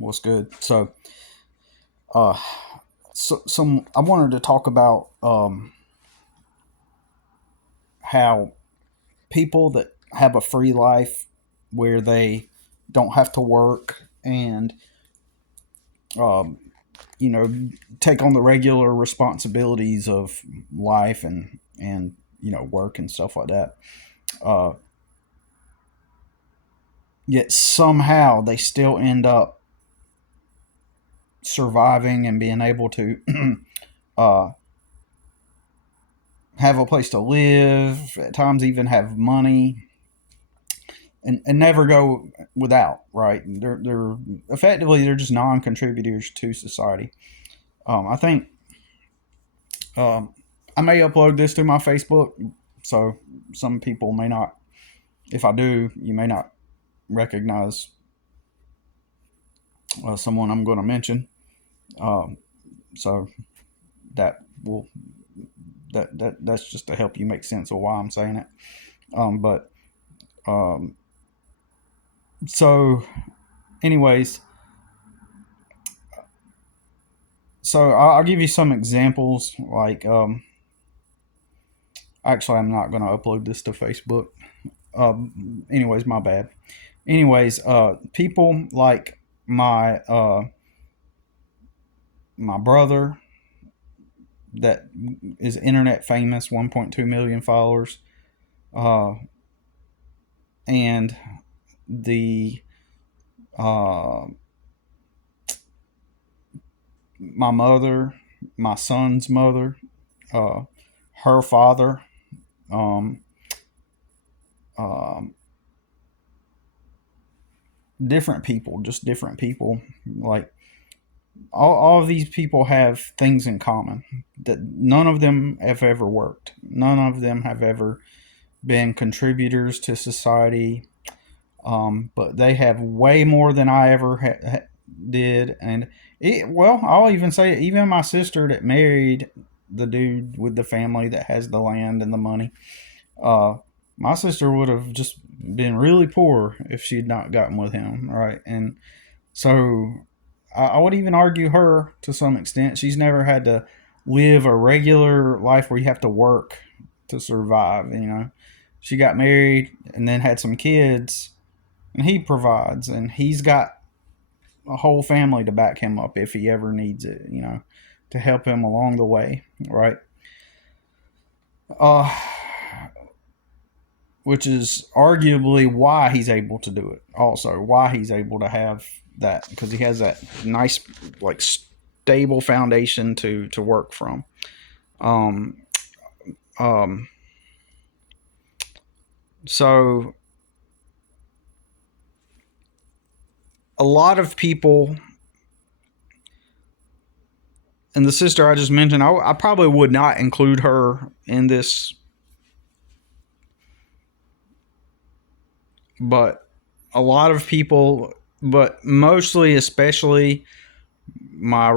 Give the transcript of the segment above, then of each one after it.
What's good? Uh, some I wanted to talk about how people that have a free life where they don't have to work and um, you know take on the regular responsibilities of life and work and stuff like that. Uh, Yet somehow they still end up surviving and being able to uh, have a place to live, at times even have money, and never go without. Right? They're effectively they're just non-contributors to society. I think um, I may upload this to my Facebook, so some people may not. If I do, you may not recognize someone I'm going to mention. Um, so that will that's just to help you make sense of why I'm saying it. But um, so, anyways, so I'll give you some examples. Like, actually, I'm not going to upload this to Facebook. Anyways, my bad. Anyways, people like my brother that is internet famous, 1.2 million followers, uh, and the uh, my mother, my son's mother, uh, her father, um, um, different people, just different people. Like all of these people have things in common that none of them have ever worked. None of them have ever been contributors to society. But they have way more than I ever did. And well, I'll even say it, even my sister that married the dude with the family that has the land and the money, uh, my sister would have just been really poor if she'd not gotten with him, right? And so I would even argue her to some extent. She's never had to live a regular life where you have to work to survive. She got married and then had some kids, and he provides, and he's got a whole family to back him up if he ever needs it. To help him along the way, right? Uh, which is arguably why he's able to do it. Also, why he's able to have that, because he has that nice, like, stable foundation to work from. Um, um, so a lot of people, and the sister I just mentioned, I probably would not include her in this, but a lot of people, but mostly, especially my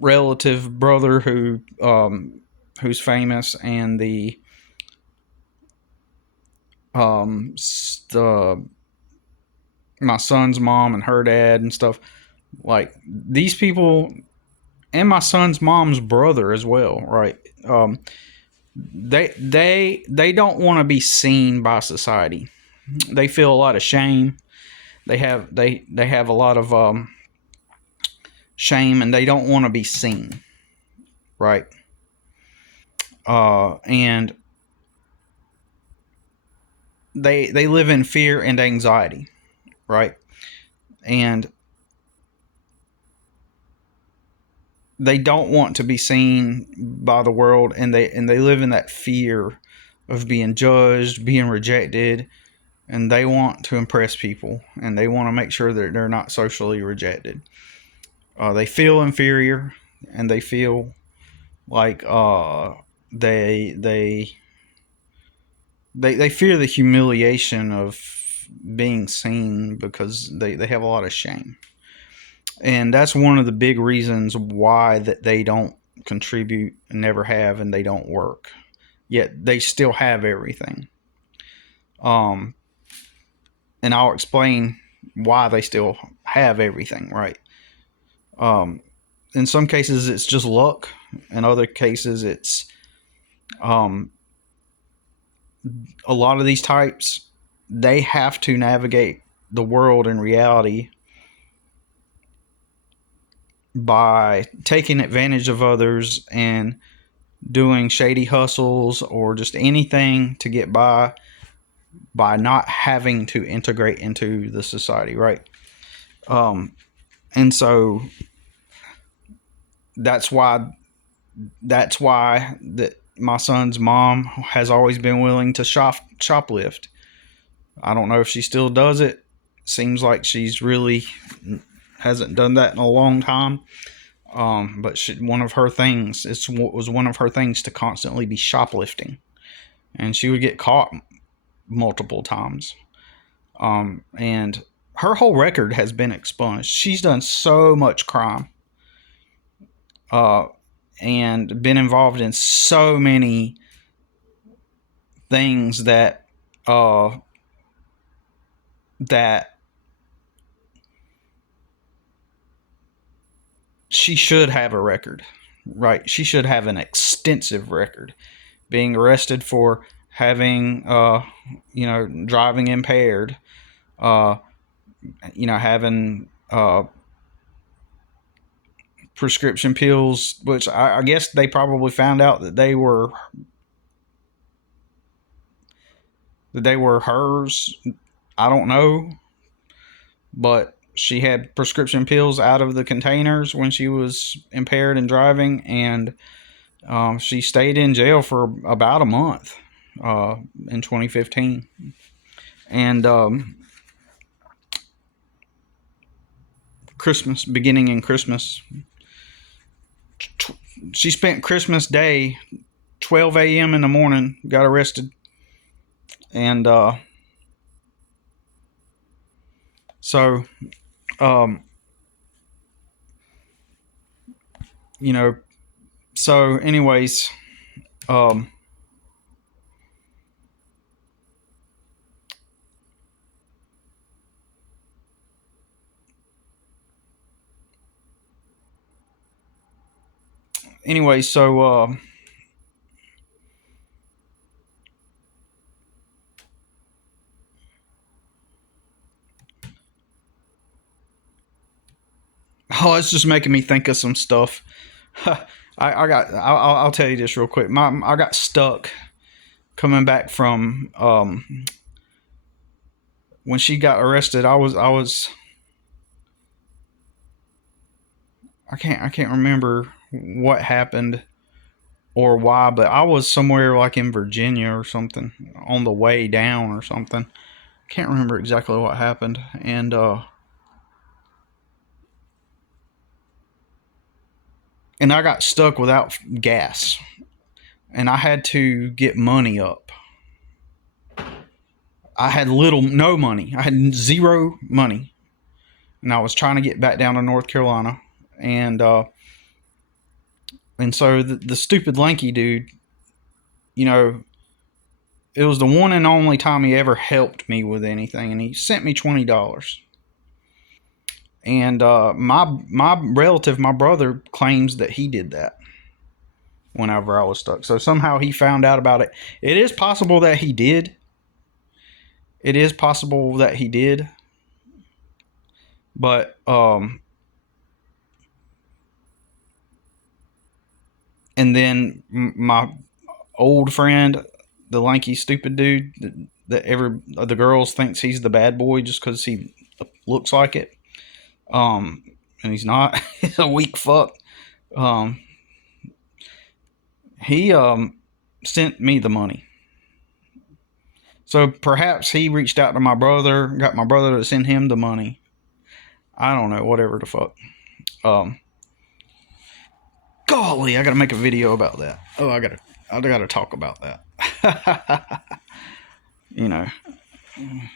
relative brother who's famous, and the my son's mom and her dad and stuff. Like, these people, and my son's mom's brother as well, right? They don't want to be seen by society. They feel a lot of shame. They have a lot of shame, and they don't want to be seen, right? And they live in fear and anxiety, right? And they don't want to be seen by the world, and they live in that fear of being judged, being rejected, and they want to impress people, and they want to make sure that they're not socially rejected. They feel inferior, and they feel like they they they fear the humiliation of being seen, because they have a lot of shame. And that's one of the big reasons why that they don't contribute and never have, and they don't work, yet they still have everything. um and I'll explain why they still have everything, right? Um, in some cases, it's just luck. In other cases, it's um, a lot of these types, they have to navigate the world and reality by taking advantage of others and doing shady hustles or just anything to get by not having to integrate into the society, right? Um, and so that's why that my son's mom has always been willing to shoplift. I don't know if she still does it. Seems like she's really hasn't done that in a long time. But one of her things, was one of her things to constantly be shoplifting, and she would get caught multiple times. And her whole record has been expunged. She's done so much crime, uh, and been involved in so many things uh, that she should have a record, right? She should have an extensive record, being arrested for having, driving impaired, uh, having prescription pills, which I guess they probably found out that they were hers. I don't know, but she had prescription pills out of the containers when she was impaired and driving, and she stayed in jail for about a month in 2015. And beginning in Christmas, she spent Christmas Day, 12 a.m. in the morning, got arrested. And so, um, so anyways, um, anyway, so oh, it's just making me think of some stuff. I'll tell you this real quick. I got stuck coming back from when she got arrested. I can't remember what happened or why, but I was somewhere like in Virginia or something on the way down or something. Can't remember exactly what happened, and I got stuck without gas, and I had to get money up. I had no money. I had zero money, and I was trying to get back down to North Carolina, and so the stupid lanky dude, it was the one and only time he ever helped me with anything, and he sent me $20. And my relative, my brother, claims that he did that whenever I was stuck. So somehow he found out about it. It is possible that he did. It is possible that he did. But and then my old friend, the lanky stupid dude that the girls thinks he's the bad boy just because he looks like it. And he's not. He's a weak fuck. He sent me the money. So perhaps he reached out to my brother, got my brother to send him the money. I don't know, whatever the fuck. Golly, I gotta make a video about that. Oh, I gotta talk about that.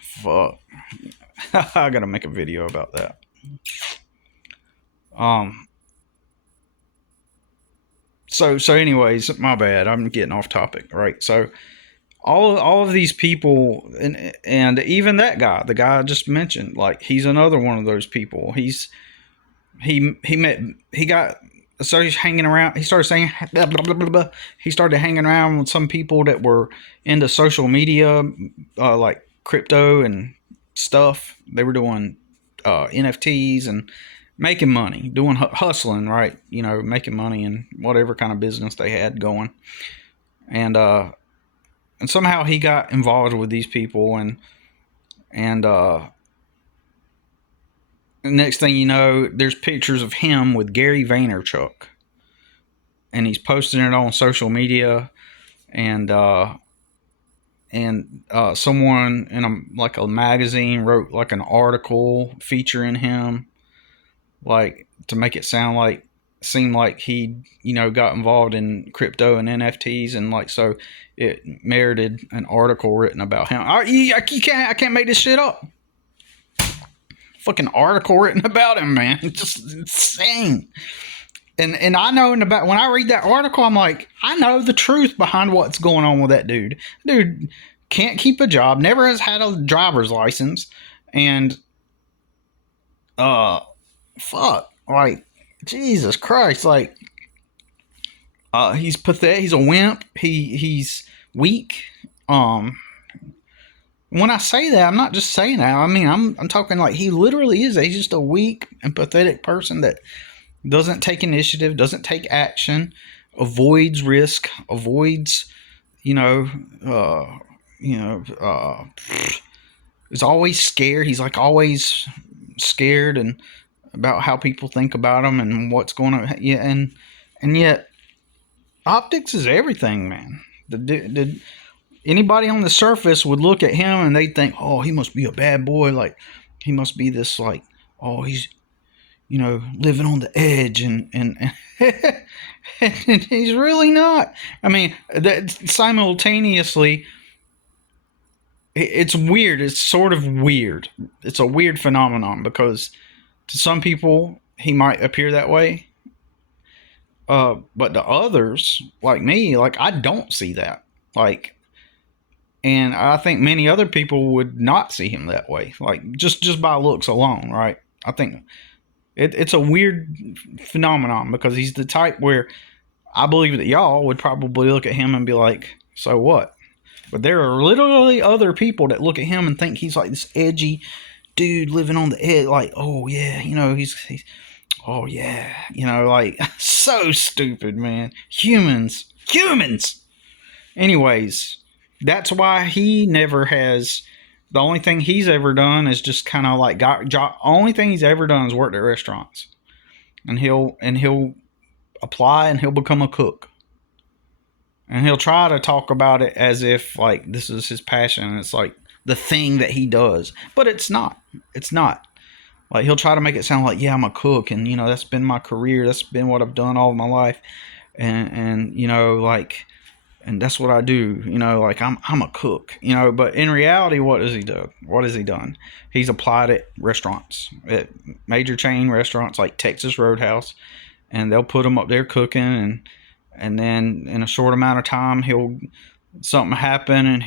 Fuck. I gotta make a video about that. So anyways, my bad. I'm getting off topic, right? So all of these people, and even that guy, the guy I just mentioned, like he's another one of those people. He met he got started hanging around. He started saying blah, blah, blah, blah, blah. He started hanging around with some people that were into social media, like crypto and stuff. They were doing NFTs and making money, doing hustling, right? You know, making money in whatever kind of business they had going, and somehow he got involved with these people, and next thing you know, there's pictures of him with Gary Vaynerchuk, and he's posting it on social media, and someone in a magazine wrote like an article featuring him, like to make it seem like he got involved in crypto and NFTs, and like so it merited an article written about him. I can't make this shit up. Fucking article written about him, man. Just insane. And I know when I read that article, I'm like, I know the truth behind what's going on with that dude. Dude can't keep a job, never has had a driver's license, and fuck, like Jesus Christ, like he's pathetic. He's a wimp. He's weak. When I say that, I'm not just saying that. I mean, I'm talking like he literally is. He's just a weak and pathetic person that doesn't take initiative, doesn't take action, avoids risk, avoids, is always scared. He's like always scared and about how people think about him and what's going on. Yeah, and yet optics is everything, man. Anybody on the surface would look at him and they'd think, oh, he must be a bad boy. Like, he must be this, like, oh, he's, living on the edge. And and he's really not. I mean, that simultaneously, it's weird. It's sort of weird. It's a weird phenomenon because to some people, he might appear that way. But to others, like me, like, I don't see that. Like, and I think many other people would not see him that way, like just by looks alone, right? I think it's a weird phenomenon because he's the type where I believe that y'all would probably look at him and be like, so what? But there are literally other people that look at him and think he's like this edgy dude living on the edge, like, oh yeah, he's oh yeah, like so stupid, man. Humans. Anyways. That's why he never has. The only thing he's ever done is just kind of like only thing he's ever done is worked at restaurants, and he'll apply and he'll become a cook, and he'll try to talk about it as if like this is his passion and it's like the thing that he does, but it's not. It's not. Like he'll try to make it sound like, yeah, I'm a cook, and that's been my career, that's been what I've done all of my life, and like. And that's what I do, like I'm a cook, but in reality, what does he do? What has he done? He's applied at restaurants, at major chain restaurants like Texas Roadhouse, and they'll put him up there cooking, and then in a short amount of time, something happen, and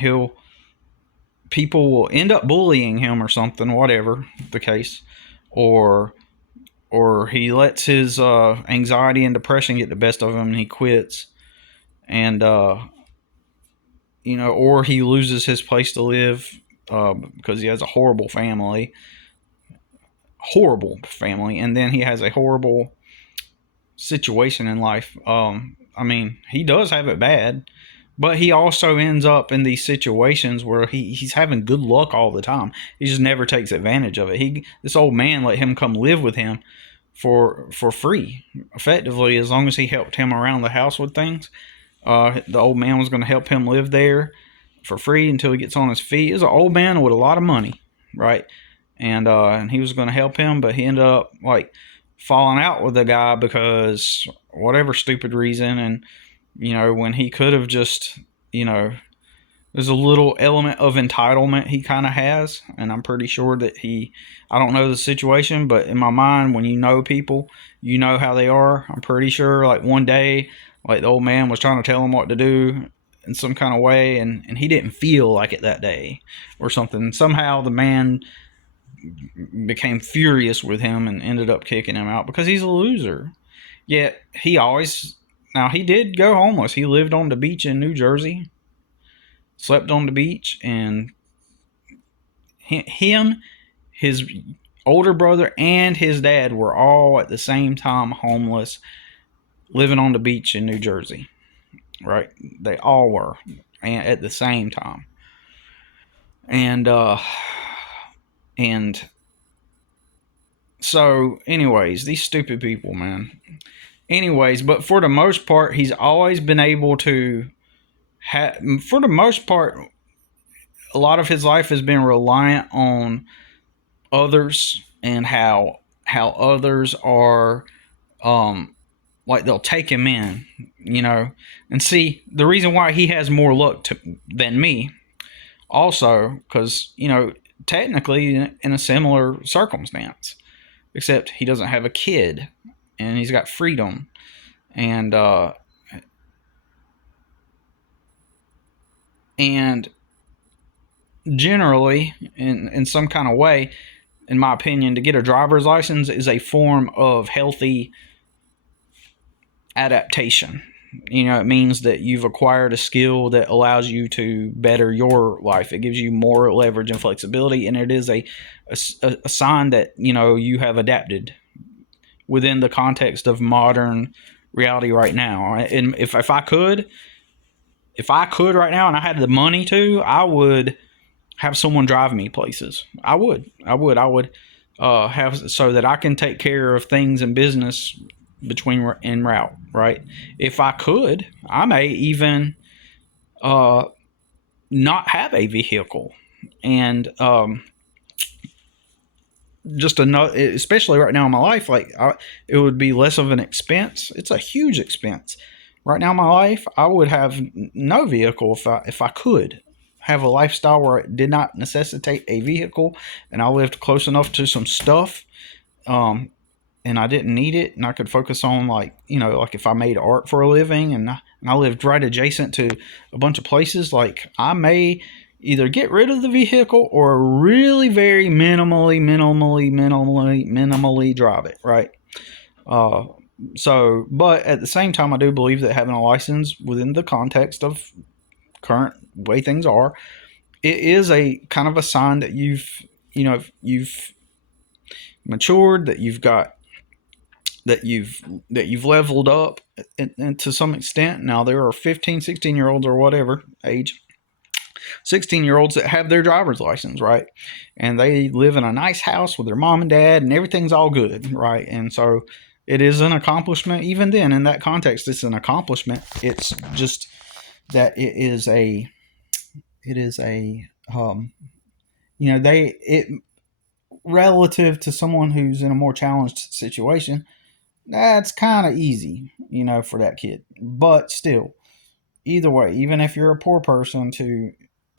people will end up bullying him or something, whatever the case, or he lets his anxiety and depression get the best of him and he quits. And or he loses his place to live because he has a horrible family, and then he has a horrible situation in life. I mean, he does have it bad, but he also ends up in these situations where he's having good luck all the time. He just never takes advantage of it. This old man let him come live with him for free, effectively, as long as he helped him around the house with things. The old man was going to help him live there for free until he gets on his feet. He was an old man with a lot of money, right? And he was going to help him, but he ended up like falling out with the guy because whatever stupid reason. And when he could have just, there's a little element of entitlement he kind of has, and I'm pretty sure that I don't know the situation, but in my mind, when you know people, you know how they are. I'm pretty sure like one day, like the old man was trying to tell him what to do, in some kind of way, and he didn't feel like it that day or something. Somehow the man became furious with him and ended up kicking him out because he's a loser. Yet now he did go homeless. He lived on the beach in New Jersey, slept on the beach, and him, his older brother, and his dad were all at the same time homeless, living on the beach in New Jersey. Right? They all were, and at the same time. And so, anyways, these stupid people, man. Anyways, but for the most part, he's always been able to for the most part, a lot of his life has been reliant on others and how others are like they'll take him in, and see the reason why he has more luck than me also, because technically in a similar circumstance, except he doesn't have a kid and he's got freedom, and generally in some kind of way, in my opinion, to get a driver's license is a form of healthy adaptation. It means that you've acquired a skill that allows you to better your life. It gives you more leverage and flexibility, and it is a sign that you have adapted within the context of modern reality right now. And if I could right now, and I had the money to, I would have someone drive me places. I would have, so that I can take care of things in business between en route, right? If I could, I may even not have a vehicle, and just another, especially right now in my life, like it would be less of an expense. It's a huge expense right now in my life. I would have no vehicle if I could have a lifestyle where it did not necessitate a vehicle, and I lived close enough to some stuff, and I didn't need it, and I could focus on like if I made art for a living, and I lived right adjacent to a bunch of places, like I may either get rid of the vehicle or really very minimally drive it, right? So, but at the same time, I do believe that having a license within the context of current way things are, it is a kind of a sign that you've matured, that you've leveled up and to some extent. Now there are 15, 16-year-olds or whatever age, 16-year-olds that have their driver's license, right? And they live in a nice house with their mom and dad, and everything's all good, right? And so it is an accomplishment. Even then, in that context, it's an accomplishment. It's just that it relative to someone who's in a more challenged situation, that's kind of easy, for that kid. But still, either way, even if you're a poor person, to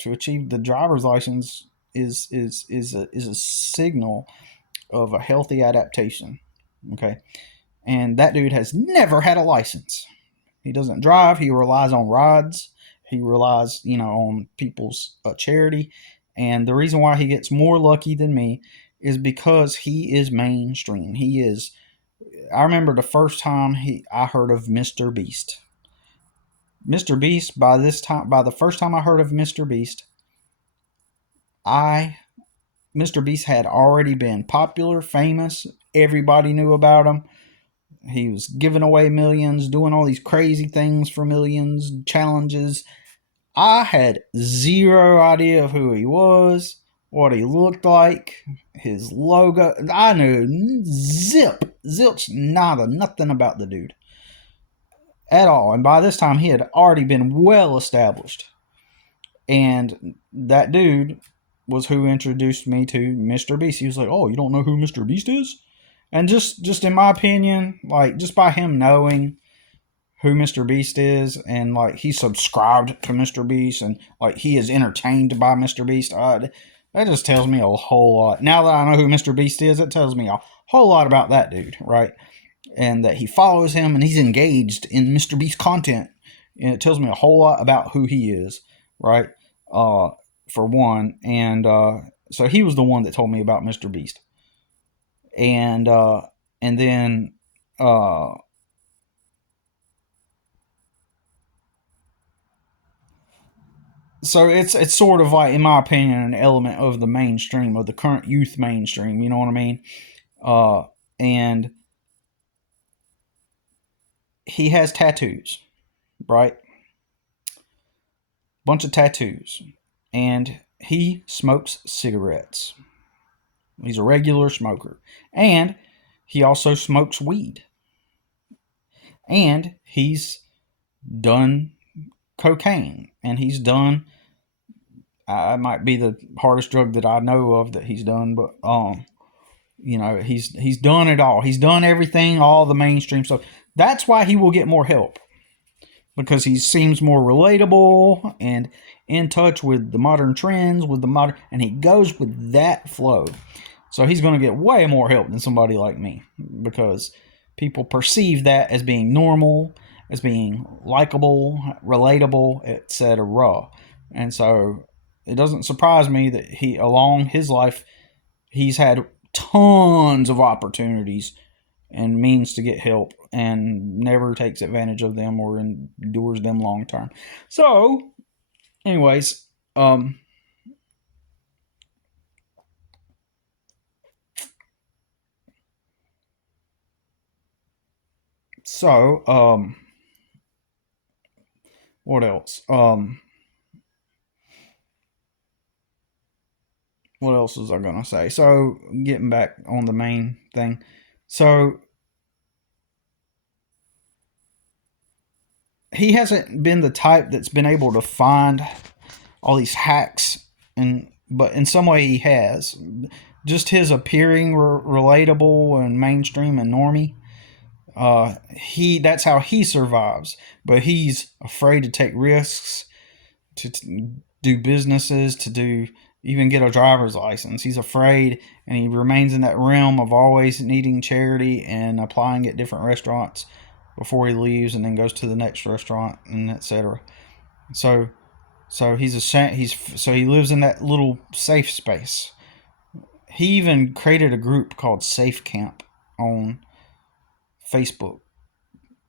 achieve the driver's license is a signal of a healthy adaptation. Okay, and that dude has never had a license. He doesn't drive. He relies on rides. He relies, on people's charity. And the reason why he gets more lucky than me is because he is mainstream. He is. I remember the first time I heard of Mr. Beast. Mr. Beast. By the first time I heard of Mr. Beast, Mr. Beast had already been popular, famous. Everybody knew about him. He was giving away millions, doing all these crazy things for millions, challenges. I had zero idea of who he was, what he looked like, his logo. I knew zilch, nada, nothing about the dude at all. And by this time, he had already been well established. And that dude was who introduced me to Mr. Beast. He was like, "Oh, you don't know who Mr. Beast is?" And just in my opinion, like just by him knowing who Mr. Beast is, and like he subscribed to Mr. Beast, and like he is entertained by Mr. Beast, that just tells me a whole lot. Now that I know who Mr. Beast is, it tells me a whole lot about that dude, right? And that he follows him and he's engaged in Mr. Beast content. and it tells me a whole lot about who he is, right? Uh, for one, and so he was the one that told me about Mr. Beast, and and then uh, so it's sort of like, in my opinion, an element of the mainstream, of the current youth mainstream. You know what I mean? Uh, and he has tattoos, right? Bunch of tattoos, and he smokes cigarettes. He's a regular smoker, and he also smokes weed, and he's done cocaine, and he's done. It might be the hardest drug that I know of that he's done, but he's done it all. He's done everything, all the mainstream stuff. That's why he will get more help, because he seems more relatable and in touch with the modern trends, with the modern, and he goes with that flow. So he's going to get way more help than somebody like me, because people perceive that as being normal, as being likable, relatable, etc. And so it doesn't surprise me that he, along his life, he's had tons of opportunities and means to get help, and never takes advantage of them or endures them long term. So, anyways, so what else? What else was I gonna say? So, getting back on the main thing, so he hasn't been the type that's been able to find all these hacks, and but in some way he has. Just his appearing relatable and mainstream and normie. He That's how he survives, but he's afraid to take risks, to do businesses, to do even get a driver's license. He's afraid, and he remains in that realm of always needing charity and applying at different restaurants before he leaves, and then goes to the next restaurant, and etc. So he lives in that little safe space. He even created a group called Safe Camp on Facebook.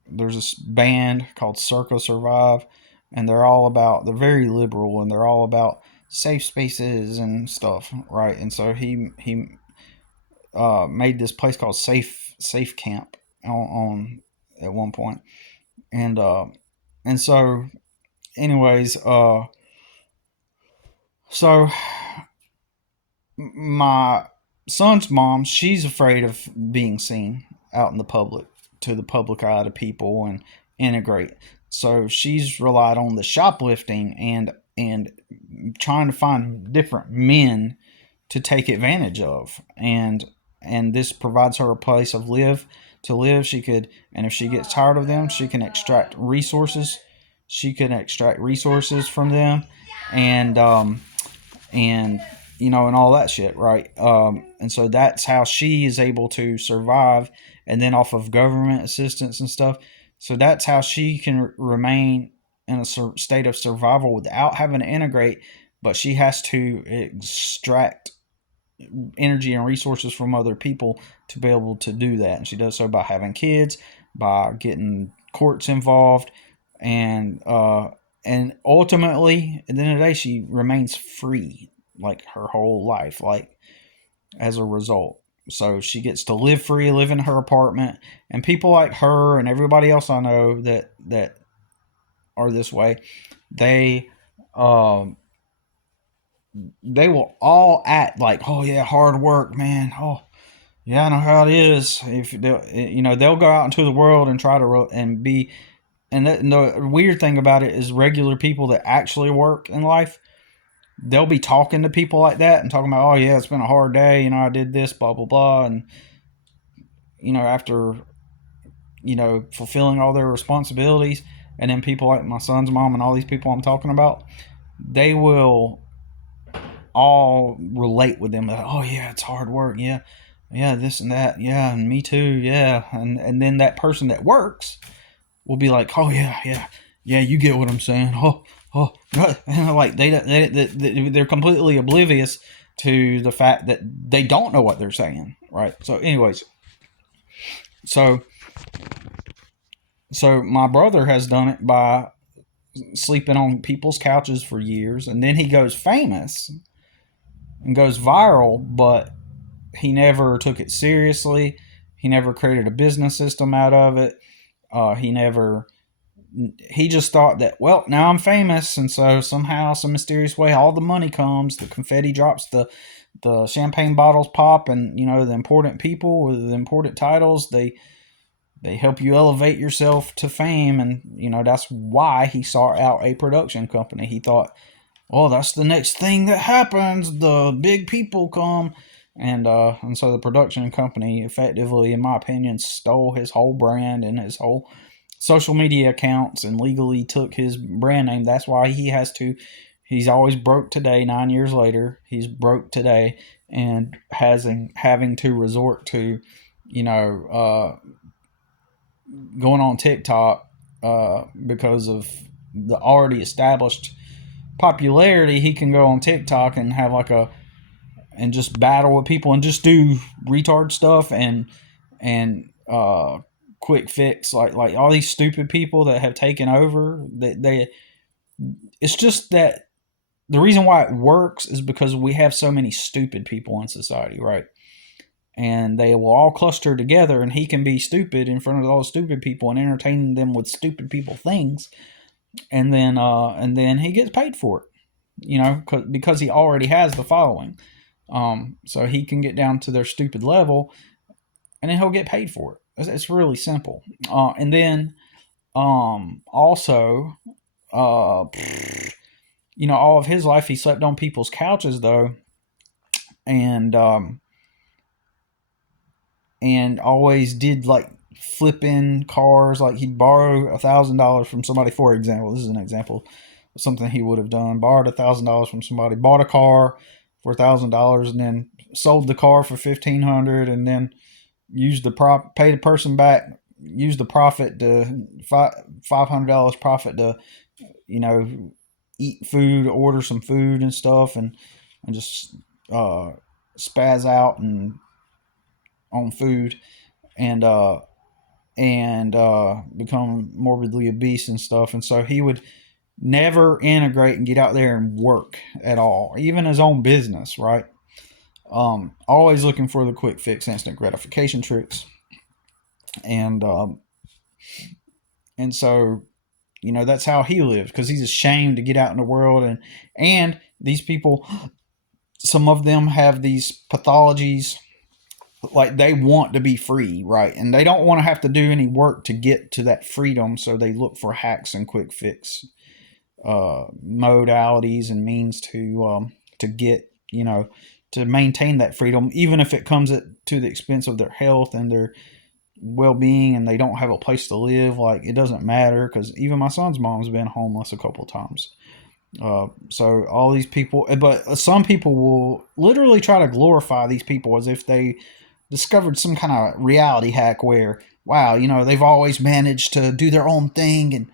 There's this band called Circa Survive, and they're very liberal, and they're all about safe spaces and stuff, right? And so he made this place called Safe Camp on at one point, and so anyways, so my son's mom, she's afraid of being seen out in the public, to the public eye, to people, and integrate. So she's relied on the shoplifting and trying to find different men to take advantage of, and this provides her a place of live. She could, and if she gets tired of them, she can extract resources. She can extract resources from them, and and and all that shit, right? And so that's how she is able to survive, and then off of government assistance and stuff. So that's how she can remain in a state of survival without having to integrate, but she has to extract energy and resources from other people to be able to do that. And she does so by having kids, by getting courts involved, and ultimately, at the end of the day, she remains free, like her whole life, like as a result. So she gets to live free, live in her apartment, and people like her and everybody else I know that are this way, they um they will all act like, oh yeah, hard work, man. Oh yeah, I know how it is. If they'll go out into the world and try to and be. And the weird thing about it is, regular people that actually work in life, they'll be talking to people like that and talking about, oh yeah, it's been a hard day. I did this, blah blah blah, and after fulfilling all their responsibilities, and then people like my son's mom and all these people I'm talking about, they will all relate with them. Like, oh yeah, it's hard work. Yeah, yeah, this and that. Yeah, and me too. Yeah, and then that person that works will be like, oh yeah, yeah, yeah, you get what I'm saying. Oh, and like they're completely oblivious to the fact that they don't know what they're saying, right? So, anyways, so my brother has done it by sleeping on people's couches for years, and then he goes famous and goes viral, but he never took it seriously. He never created a business system out of it. He never. He just thought that, well, now I'm famous, and so somehow, some mysterious way, all the money comes, the confetti drops, the champagne bottles pop, and the important people with the important titles, they help you elevate yourself to fame, and that's why he sought out a production company. He thought, oh, that's the next thing that happens. The big people come, and so the production company effectively, in my opinion, stole his whole brand and his whole social media accounts and legally took his brand name. That's why he has to. He's always broke today. 9 years later, he's broke today and having to resort to, going on TikTok because of the already established popularity. He can go on TikTok and have and just battle with people and just do retard stuff and quick fix, like all these stupid people that have taken over. They It's just that the reason why it works is because we have so many stupid people in society, right? And they will all cluster together, and he can be stupid in front of all stupid people and entertain them with stupid people things, and then he gets paid for it, because he already has the following. So he can get down to their stupid level, and then he'll get paid for it. It's really simple. And then also, uh, all of his life he slept on people's couches though, and always did like flip in cars. Like he'd borrow $1,000 from somebody. For example, this is an example of something he would have done. Borrowed $1,000 from somebody, bought a car for $1,000, and then sold the car for $1,500, and then used pay the person back, used the profit to $500 profit to eat food, order some food and stuff, and just spaz out and on food, and become morbidly obese and stuff. And so he would never integrate and get out there and work at all, even his own business, right? Always looking for the quick fix, instant gratification tricks, and so that's how he lives, because he's ashamed to get out in the world. And these people, some of them have these pathologies, like they want to be free, right? And they don't want to have to do any work to get to that freedom, so they look for hacks and quick fix modalities and means to get, to maintain that freedom, even if it comes to the expense of their health and their well-being, and they don't have a place to live. Like, it doesn't matter, because even my son's mom's been homeless a couple of times. So all these people, but some people will literally try to glorify these people as if they discovered some kind of reality hack where, wow, they've always managed to do their own thing and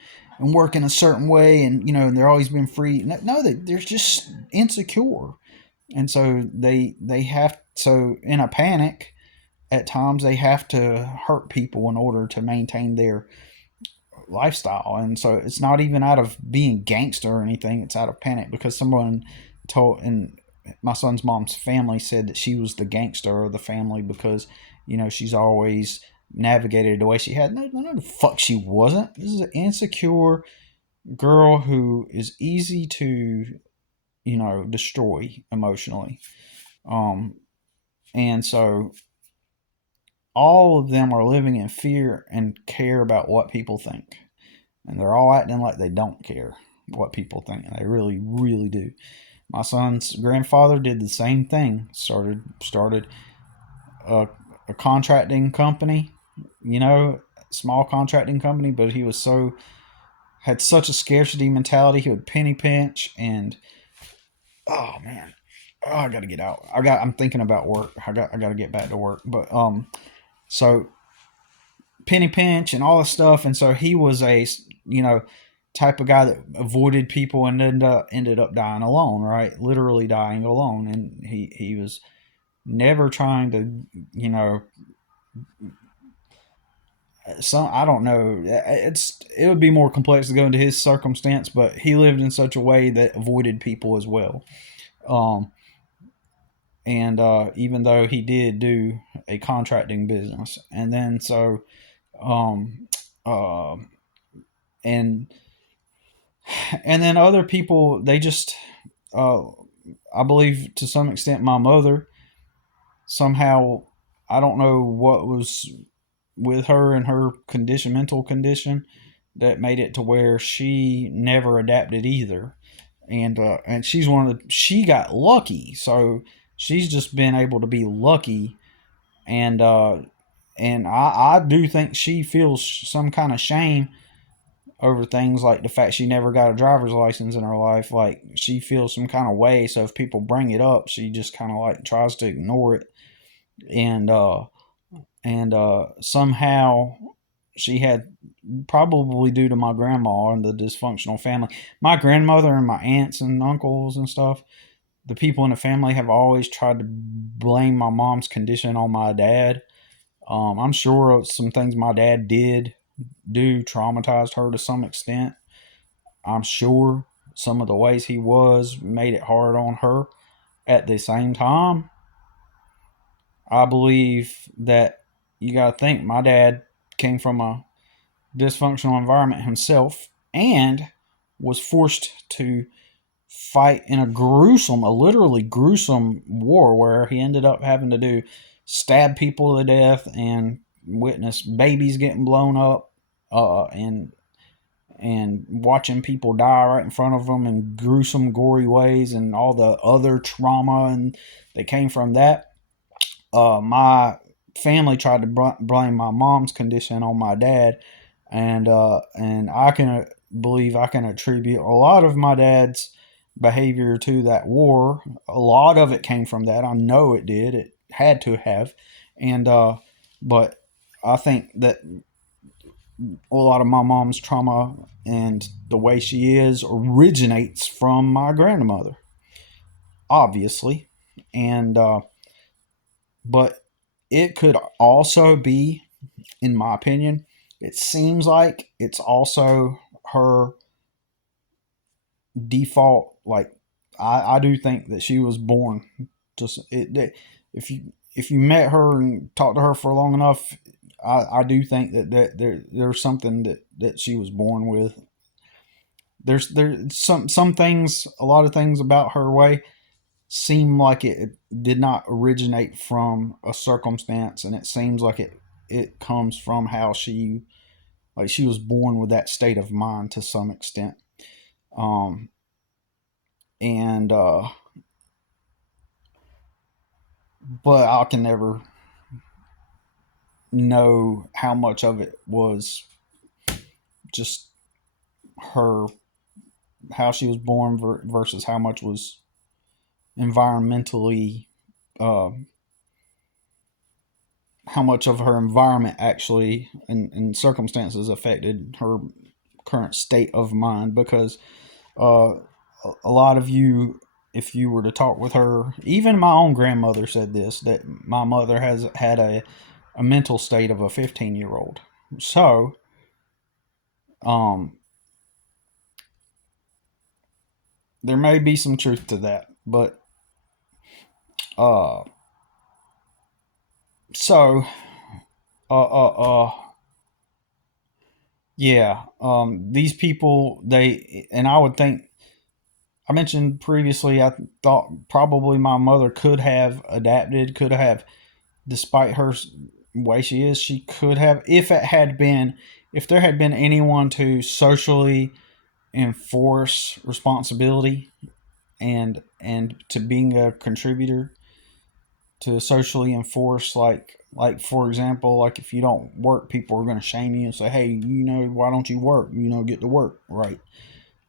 work in a certain way, and they're always been free. No, they're just insecure. And so they have, so in a panic, at times they have to hurt people in order to maintain their lifestyle. And so it's not even out of being gangster or anything, it's out of panic, because someone told, and my son's mom's family said that she was the gangster of the family because she's always navigated the way she had. No, the fuck she wasn't. This is an insecure girl who is easy to destroy emotionally. And so all of them are living in fear and care about what people think. And they're all acting like they don't care what people think. They really, really do. My son's grandfather did the same thing. Started a contracting company, small contracting company, but he was had such a scarcity mentality. He would penny pinch, and oh man, I gotta get out. I'm thinking about work. I gotta get back to work. But so penny pinch and all this stuff, and so he was type of guy that avoided people and ended up dying alone, right? Literally dying alone, and he was never trying to, you know, some, I don't know. It would be more complex to go into his circumstance, but he lived in such a way that avoided people as well. Um, and even though he did do a contracting business, and then so um, uh, and and then other people, they just uh, I believe to some extent my mother somehow, I don't know what was with her and her condition, mental condition, that made it to where she never adapted either. And she's one of the, she got lucky, so she's just been able to be lucky. And uh and I do think she feels some kind of shame over things like the fact she never got a driver's license in her life. Like, she feels some kind of way, so if people bring it up, she just kind of like tries to ignore it. And somehow she had, probably due to my grandma and the dysfunctional family, my grandmother and my aunts and uncles and stuff, the people in the family have always tried to blame my mom's condition on my dad. I'm sure some things my dad did do traumatized her to some extent. I'm sure some of the ways he was made it hard on her. At the same time, I believe that you got to think my dad came from a dysfunctional environment himself and was forced to fight in a literally gruesome war where he ended up having to do stab people to death and witness babies getting blown up, and watching people die right in front of them in gruesome, gory ways, and all the other trauma and that came from that. My family tried to blame my mom's condition on my dad, and I can believe I can attribute a lot of my dad's behavior to that war. A lot of it came from that. I know it did. It had to have, and but I think that a lot of my mom's trauma and the way she is originates from my grandmother, obviously, and but it could also be, in my opinion, it seems like it's also her default. Like, I do think that she was born just if you met her and talked to her for long enough, I do think that there's something that she was born with. There's some things, a lot of things about her way seem like it did not originate from a circumstance, and it seems like it comes from how she, like, she was born with that state of mind to some extent. um and But I can never know how much of it was just her, how she was born versus how much was environmentally, uh, how much of her environment actually and circumstances affected her current state of mind. Because uh, a lot of you, if you were to talk with her, even my own grandmother said this, that my mother has had a mental state of a 15-year-old. So, um, there may be some truth to that, but uh, so uh, uh, uh, yeah, these people, they, and I would think, I mentioned previously, I thought probably my mother could have adapted, could have, despite her way she is, she could have, if it had been, if there had been anyone to socially enforce responsibility and to being a contributor, to socially enforce, like for example, like if you don't work, people are going to shame you and say, hey, why don't you work, get to work, right?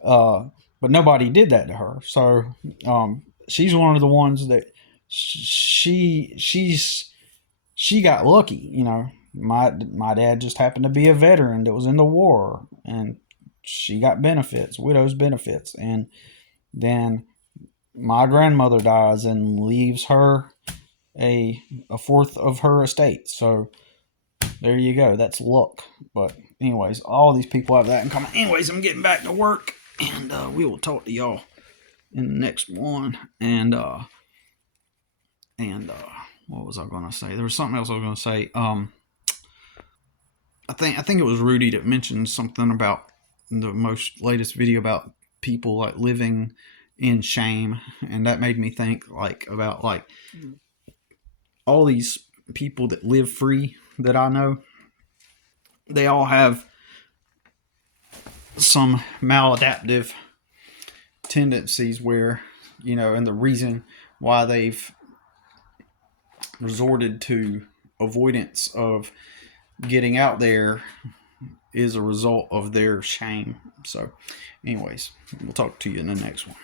But nobody did that to her. So she's one of the ones that she got lucky. My dad just happened to be a veteran that was in the war, and she got benefits, widow's benefits, and then my grandmother dies and leaves her a fourth of her estate. So there you go. That's luck. But anyways, all these people have that in common. Anyways, I'm getting back to work, and we will talk to y'all in the next one. And what was I gonna say? There was something else I was gonna say. I think it was Rudy that mentioned something about the most latest video about people like living in shame, and that made me think like about like all these people that live free that I know. They all have some maladaptive tendencies where, and the reason why they've resorted to avoidance of getting out there is a result of their shame. So anyways, we'll talk to you in the next one.